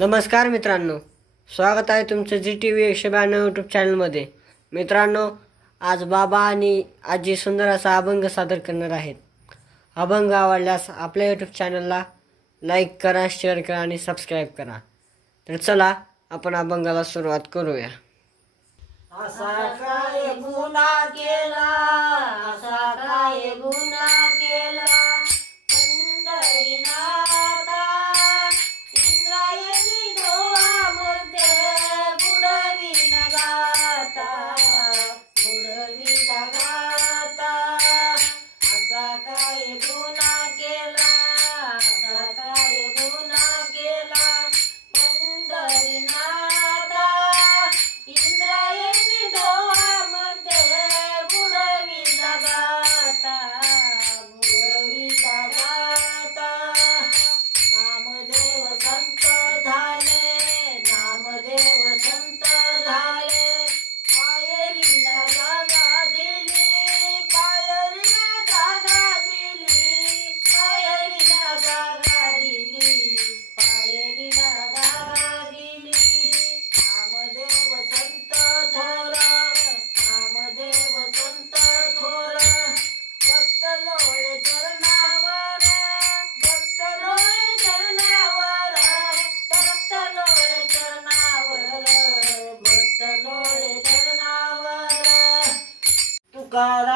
नमस्कार मित्रांनो, स्वागत आहे तुमचं GTV 192 यूट्यूब चॅनलमध्ये। मित्रांनो, आज बाबा आणि आजी सुंदर असा अभंग सादर करणार आहेत। अभंग आवडल्यास आपल्या यूट्यूब चॅनलला लाईक करा, शेअर करा आणि सबस्क्राईब करा। तर चला आपण अभंगाला सुरुवात करूया। असा काय गुन्हा केला, असा काय गुन्हा केला पंढरीनाथा, इंद्रायणी डोळा मूर्ते बुडविला गाता, बुडविला गाता। असा काय गुन्हा केला, असा काय गुन्हा केला पंढरीनाथा, इंद्रायणी डोळा मूर्ते बुडविला गाता, बुडविला गाता। नामदेव संत झाले, नामदेव संत झाले, पायरीला जागा दिली, पायरीला जागा दिली, पायरीला जागा दिली, पायरीला जागा दिली। नामदेव संत थोर, नामदेव संत थोर, भक्त लोळे चरणावर, भक्त लोळे चरणावर, भक्त लोळे चरणावर, भक्त लोळे चरणावर। तुकाराम